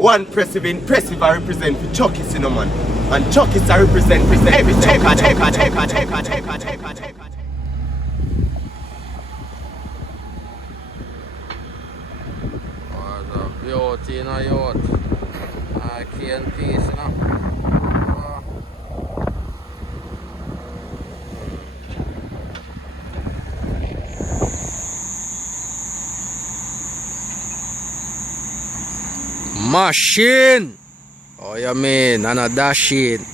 One impressive I represent for Chucky Cinnamon. And Chucky I represent every take. Beauty, you know, youth. I can't peace, you know. Machine! Oh, you mean, and a dashing.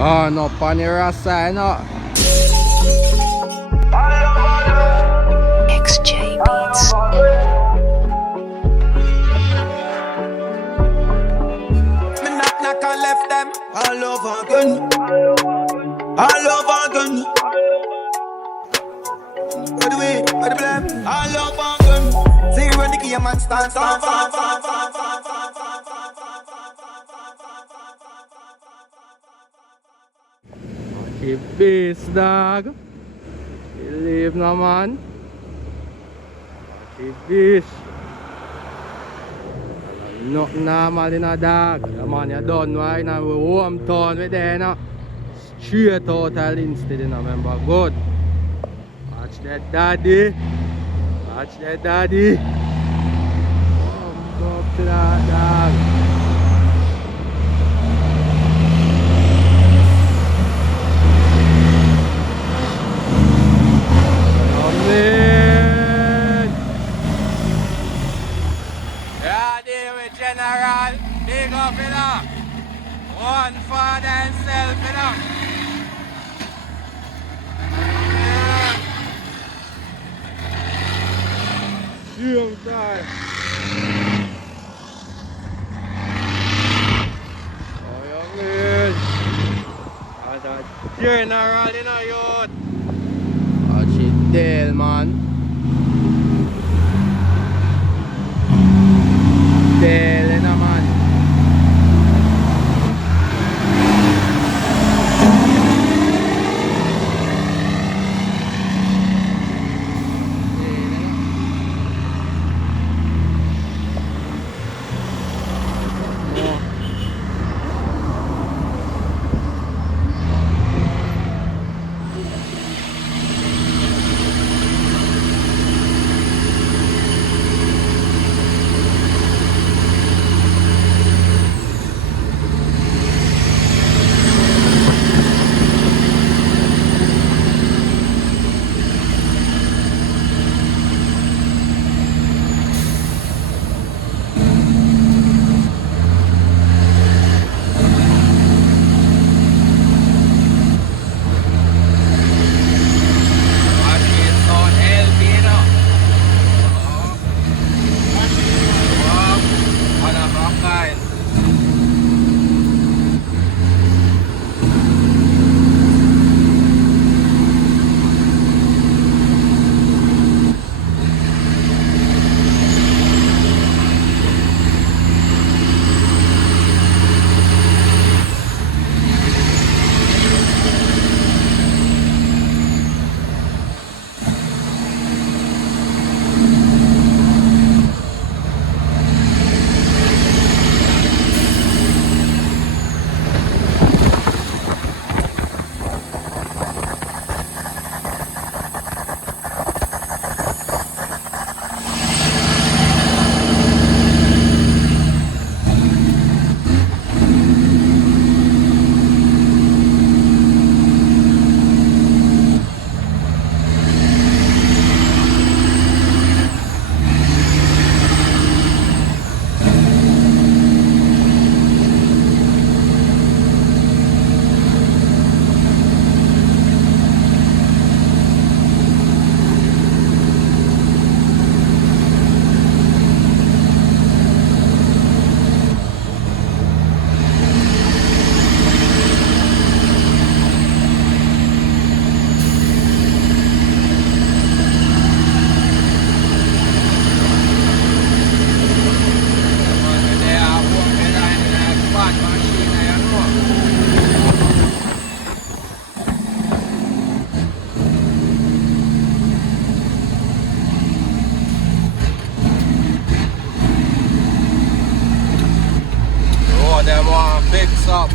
Oh, no, pan your ass, no. XJ Beats. Me knock and left them all over again. All over again. By the way, by the blame, all over again. See when the game man stand. Keep peace, dog. Believe no, man. Keep peace. Nothing normal in a dog. The man, you done right now. We hometown with there now. Straight out of Linstead, you know, remember. Good. Watch that daddy. Watch that daddy. Come up to that dog. Yeah, deal with General. Big up, you know. One father himself, you know. Yeah, time. Oh, young man. That's a General, you know, youth. Watch it there, man. There, na man. know them want to fix up.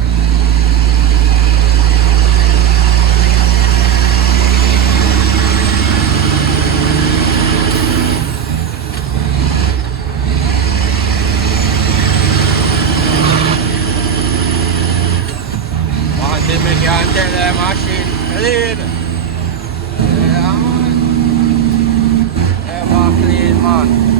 One thing me can tell them machine clean. Yeah man. Ever clean man.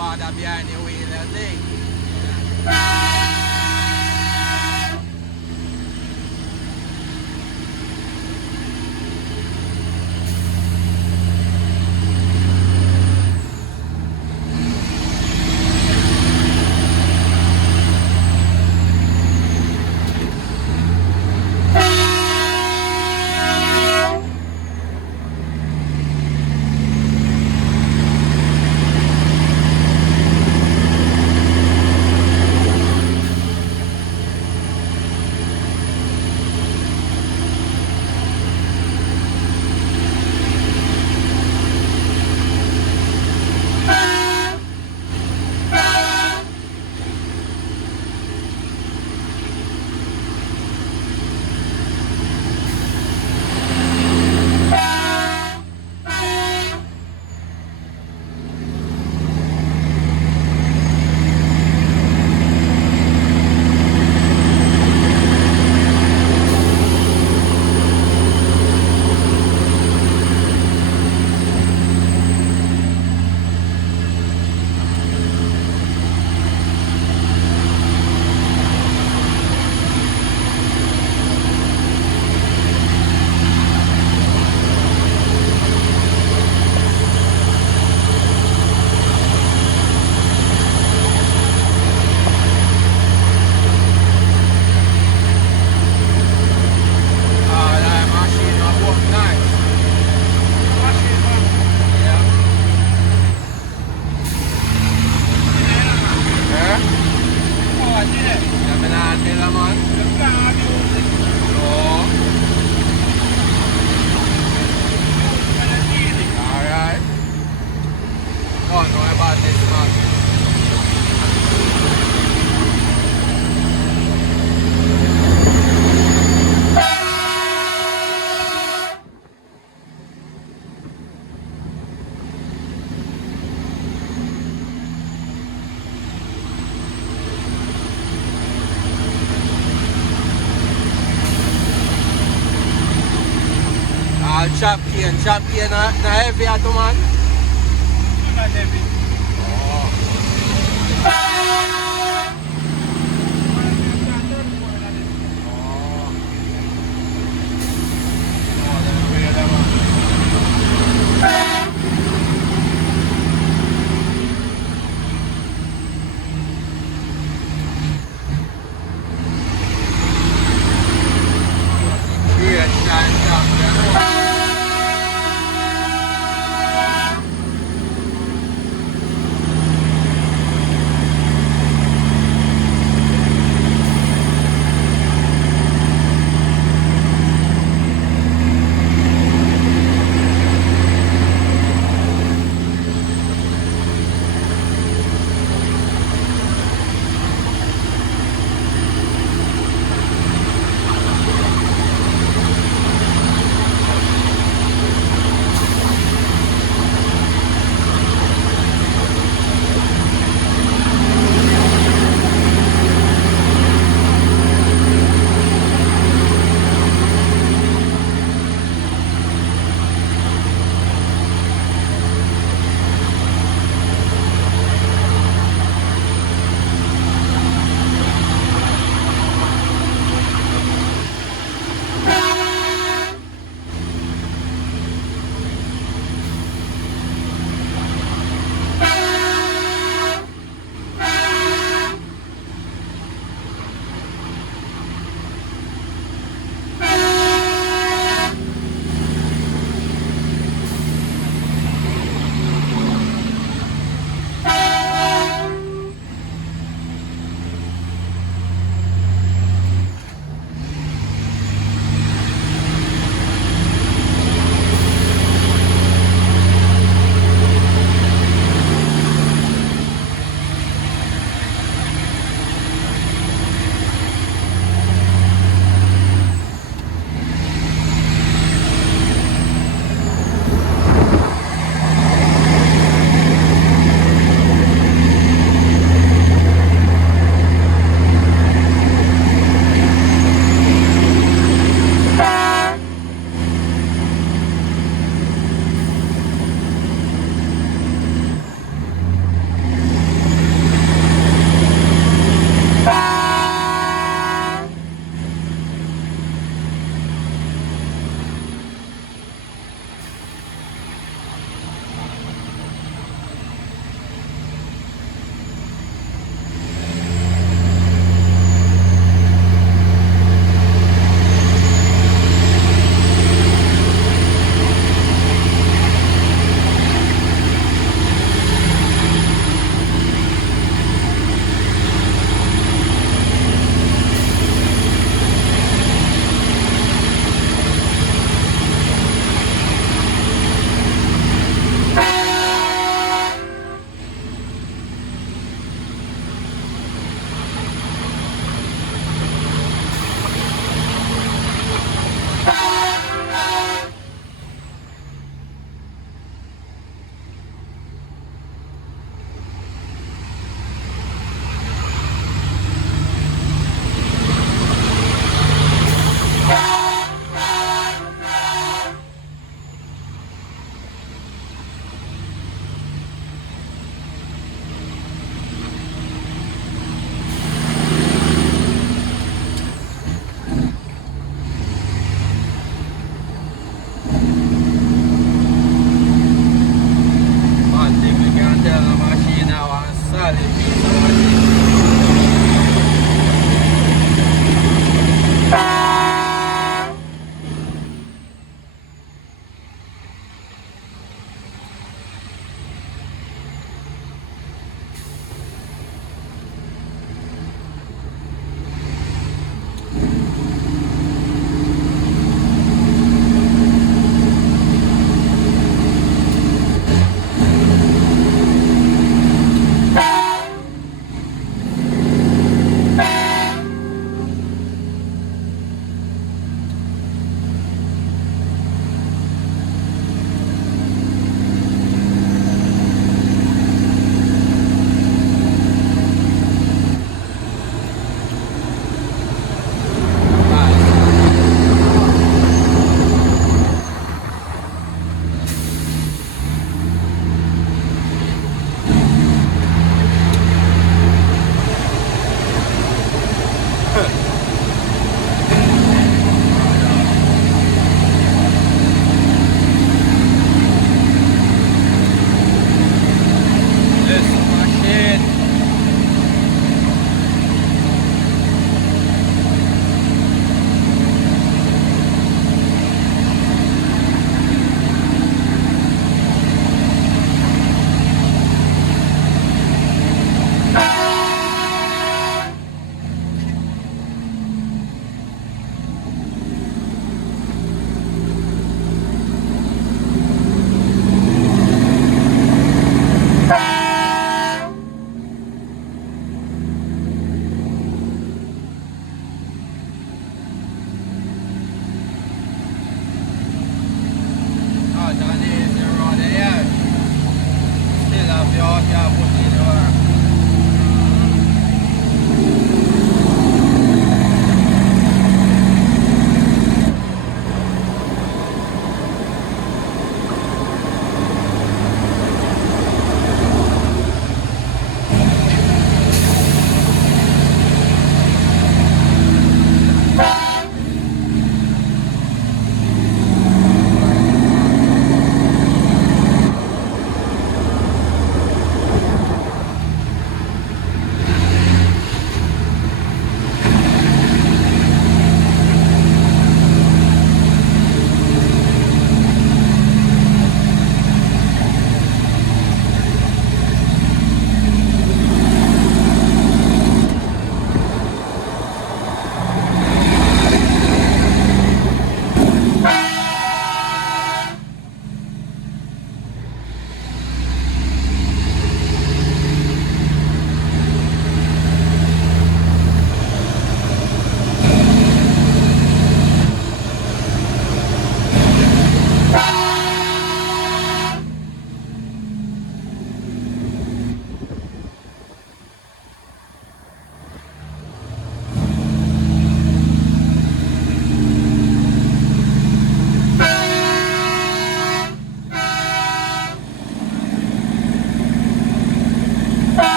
father behind the wheel, I think. Chop cane na heavy ato man. Not heavy.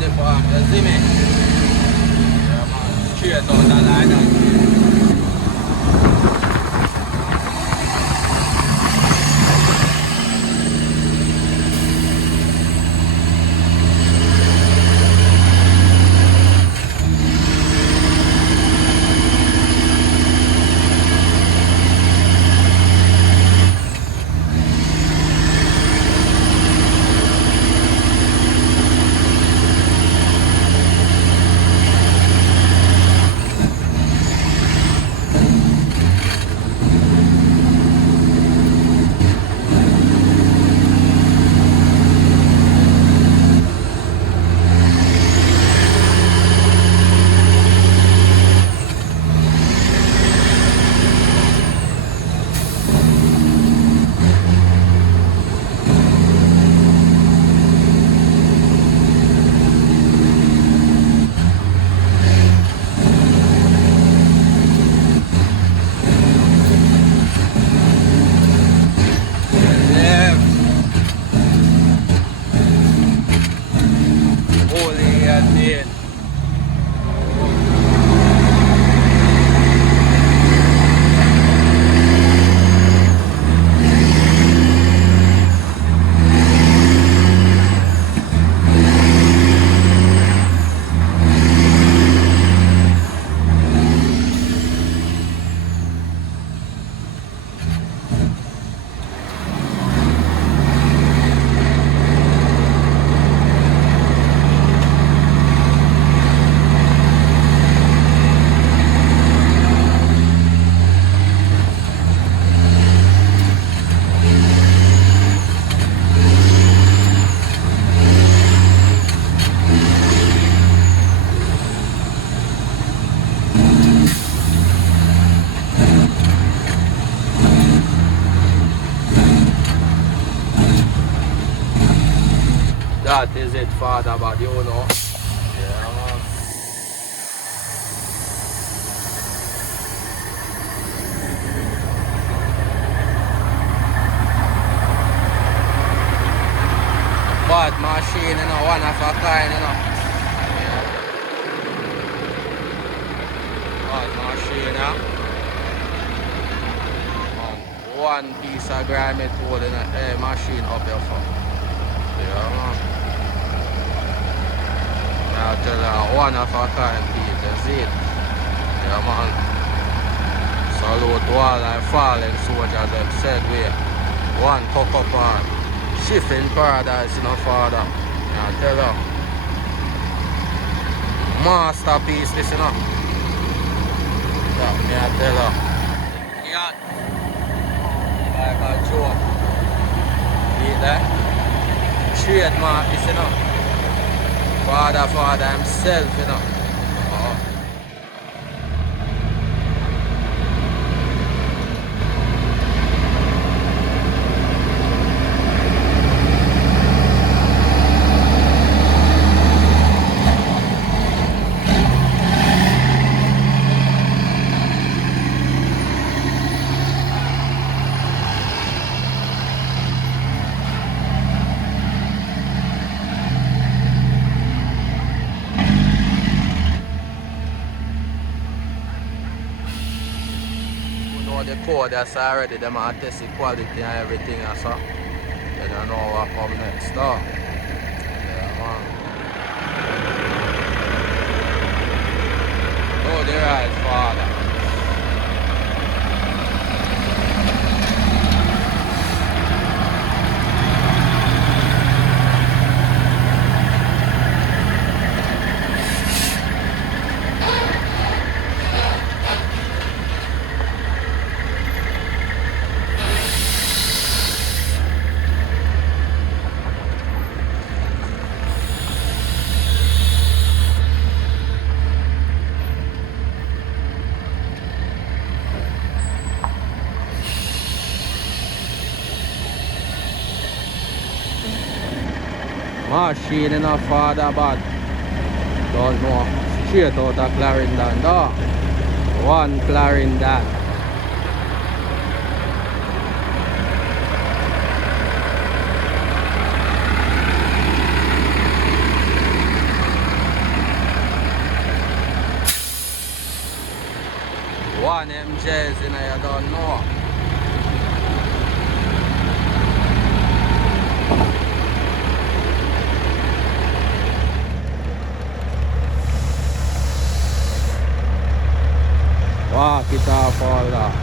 the farm, you see me? Yeah, man, straight out the line and that is it, father, but you know. Yeah, man. Bad machine, you know, one of a kind, you know. Yeah. Bad machine, yeah. One piece of grimy tool in a machine up there for. Yeah, man. I tell you, one of a kind piece, that's it. Yeah, man. Salute to all the fallen soldiers, them said we. One cock up on. Shift in paradise, you know, father. I tell you. Masterpiece, this, you know. Yeah, me I tell you. Yeah. Like a joke. See that? Trademark this, you know. Father himself, you know. The code that's already, them are test the quality and everything and so they don't know what come next though. Yeah, man. Oh, the right father. Machine in a father bad. Don't know. Straight out of Clarendon though. One Clarendon. one MJs, you know, you don't know. Walk it off all that.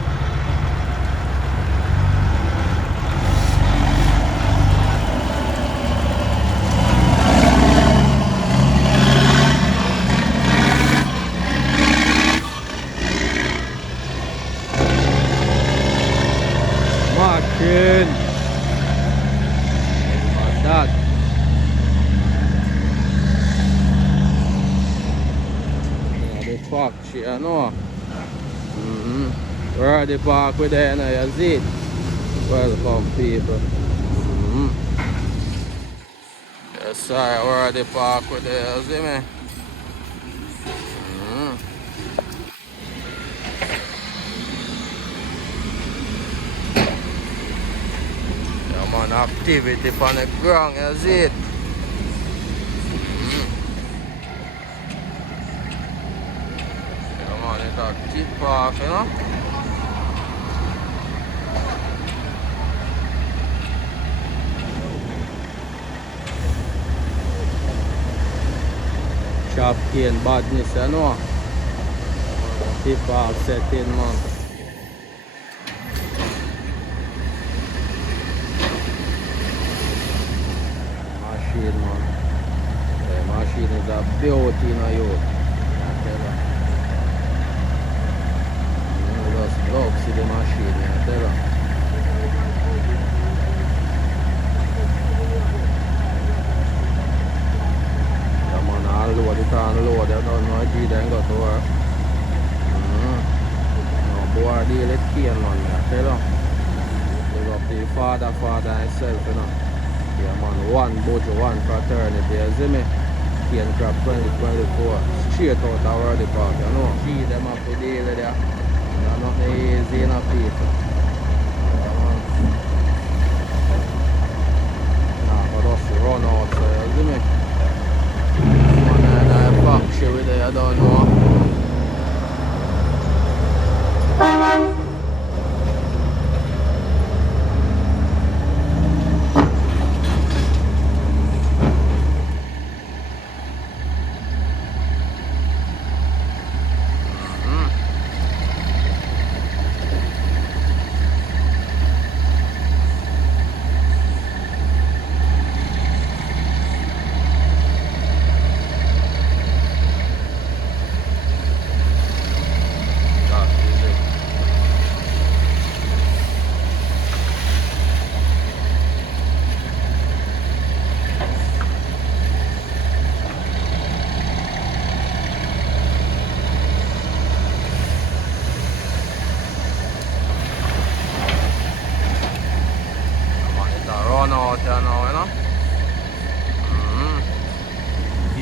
Machine. Like that. Yeah, the factory, I know. We're at the park with there now, you see it? Welcome people. Yes sir, we're at the park with there, you see me? Yeah man, activity on the ground, you see it? Yeah man, it's a cheap park, you know? Shop cane badness, you know. Tip park setting, man. Machine, man. The machine is a beauty, you know, you. You just love see the machine, I tell you. Load it on load, I don't know if you then got to work. No boy deal it cane man, I tell you. Look up to your father himself, you know. Yeah man, one budget, one fraternity, you see me? Cane crop 2024, straight out of Worthy Park, you know. See them up to deal with there. They're not easy enough people. Yeah man. Nah, but just run out, so you see me? Factory with there, I don't know.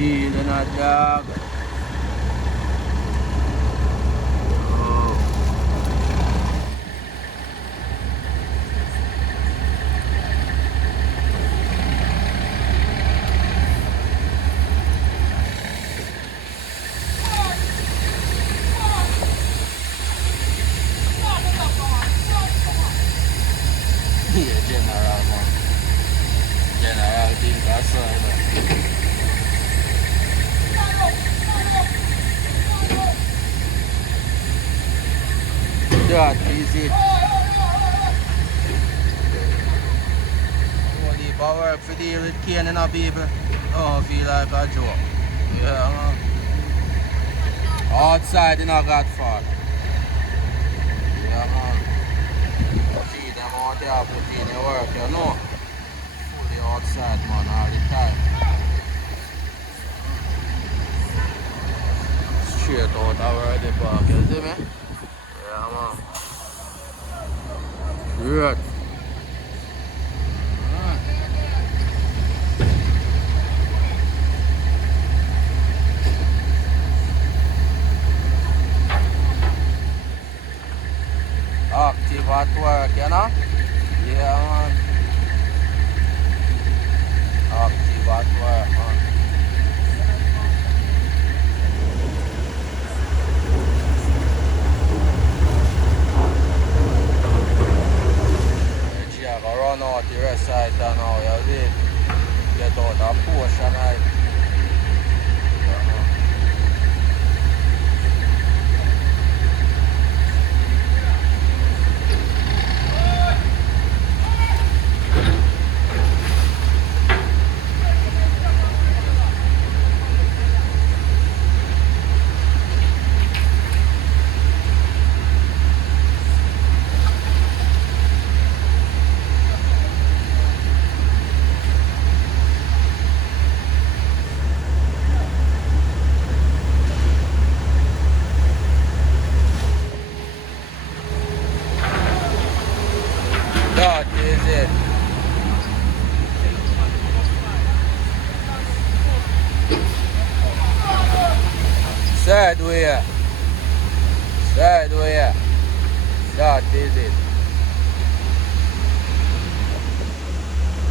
Healing a dog. Yeah, General, man. General think I saw it. That is it. What if I work for deal with cane and a people? Don't feel like a joke. Yeah, man. Outside in a Godford. Yeah, man. See them out there put in the work, you know. Fully outside, man, all the time. Straight out of Worthy Park, you see me? Yeah, man. Good. Active at work, you know? Yeah, man. Active at work, man. Sad way. Sad way. That is it.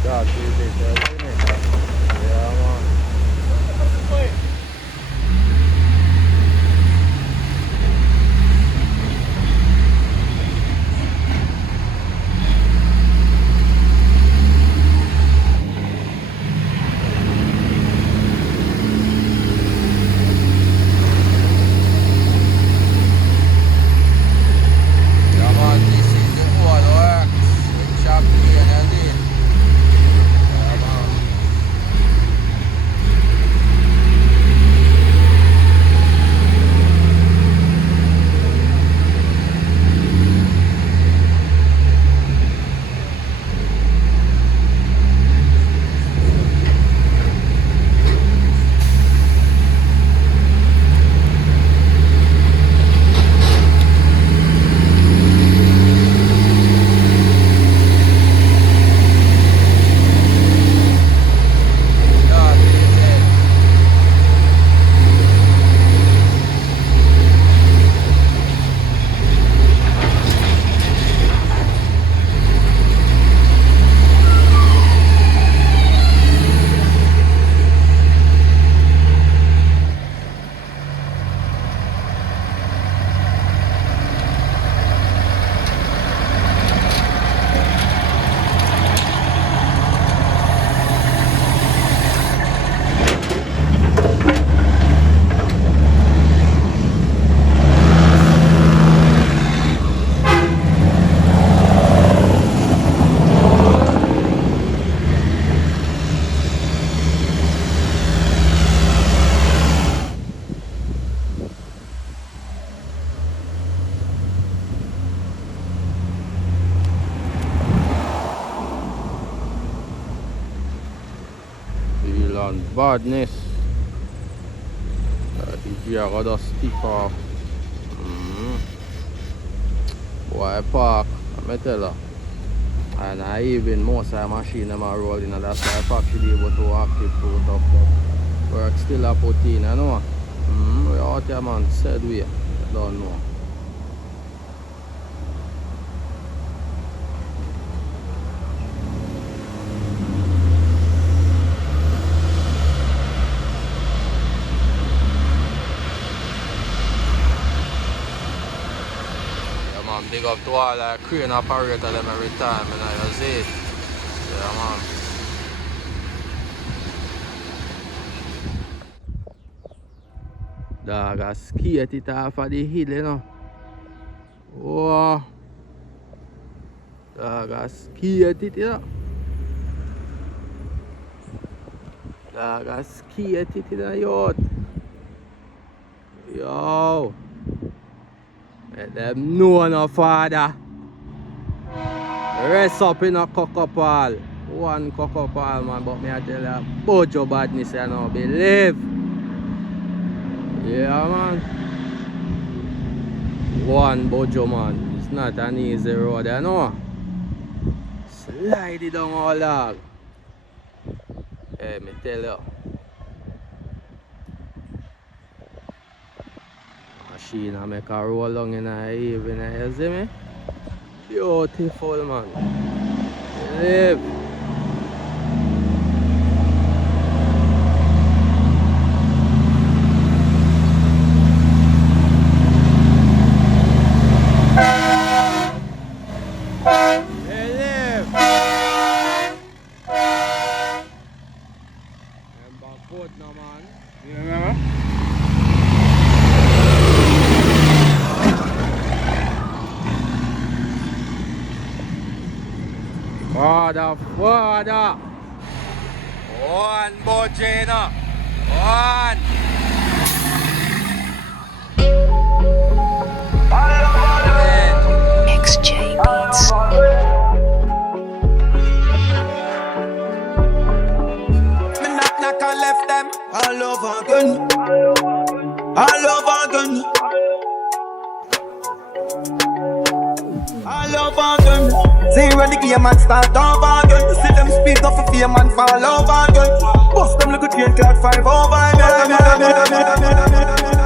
That is it. Yeah, man. And badness. The gear got just stick off. Boy park, I tell her. And I even most of the machine them are rolling, and that's why I actually able to active to tough but work still a put in, you know. We out here, man, said we don't know. Big up to all the crane operator them every time, you know, you see it. Yeah, man. Dog, I skate it off of the hill, you know. Whoa. Dog, I skate it, you know. Dog, I skate it in the yard. Yo. Let them know no father. Rest up in a cockapal. One cockapal, man, but me I tell you, Bojo badness, you know, believe. Yeah, man. One Bojo, man. It's not an easy road, you know. Slide it down all dog. Hey, me tell you. Machine I make a roll down in the evening, you see me? Beautiful, man. Live. Father. One Bojena. One. XJ Beats. Me knock and left them all over again. All over again. All over again. Zero the game and start over again. See them speed off a fame and fall over again. Bust them like a train clad 5 over again.